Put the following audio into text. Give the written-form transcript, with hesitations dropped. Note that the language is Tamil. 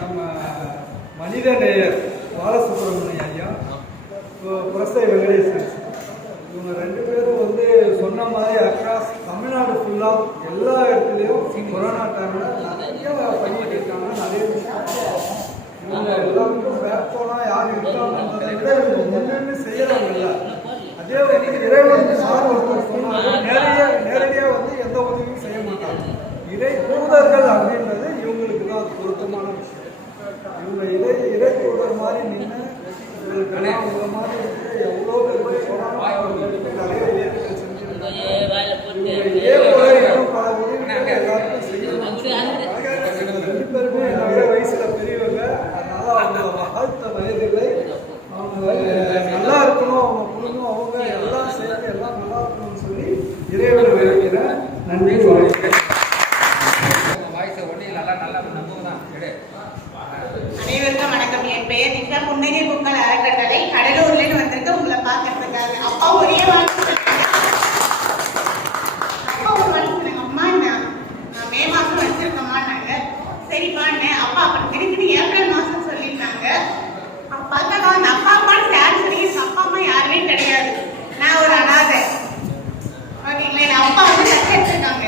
நம்ம மனித நேயர் பாலசுப்ரமணியம் ஐயா, புரசை வெங்கடேசன், இவங்க 2 பேரும் வந்து சொன்ன மாதிரி அக்ராஸ் தமிழ்நாடு ஃபுல்லாக எல்லா இடத்துலையும் கொரோனா டைமில் நிறைய பண்ணிட்டு இருக்காங்க. நிறைய விஷயம் இவங்க எல்லாருக்கும் பேக் போனால் யார் இருக்காங்கன்றதை விட இவங்க முன்னே செய்யறாங்கல்ல. அதே வந்து இறைவன் சார் ஒருத்தர் சொன்னாங்க, நேரடியாக வந்து எந்த உதவியும் செய்ய மாட்டாங்க. இறை தூதர்கள் அப்படின்றது இவங்களுக்கு தான் அது பொருத்தமான விஷயம். இவங்க இறை தூதர் மாதிரி நின்று இவங்களுக்கெல்லாம் உங்களை மாதிரி இருக்கிற எவ்வளோ பேருக்கு சொன்னாங்க நிறைய உதவிகள் செஞ்சுருக்காங்க. பல உதவிகள் எல்லாருக்கும் செய்யணும். 2 பேருமே நிறைய வயசுல பெரியவங்க, அதனால அவங்க வாழ்த்த வயதில்லை. அவங்க நல்லா இருக்கணும், அவங்க குடும்பம் அவங்க எல்லாம் சேர்ந்து எல்லாம் நல்லா இருக்கணும்னு சொல்லி இறைவனை வேண்டிக்கிறேன். நன்றி. அனைவருக்கும் வணக்கம். என் பெயர் நிஷா. புன்னகை பூக்கள் அறக்கட்டளை கடலூர்லேருந்து வந்திருக்கு உங்களை பார்க்கறதுக்காக. அப்பா ஒரே வாழ்க்கை அப்பா ஒரு வாழ்க்கை சொன்னாங்க, அம்மா நான் மே மாதம் வச்சிருக்கோம்மான்னாங்க. சரிப்பான்னு அப்பா அப்புறம் திருப்பி ஏப்ரல் மாதம் சொல்லிட்டாங்க. பார்த்தா அந்த அப்பா அம்மான்னு யாரும் சொல்லி அப்பா அம்மா யாருமே கிடையாது. நான் ஒரு அனாதை. ஓகேங்களா, என் அப்பா வந்து கற்று எடுத்துருக்காங்க.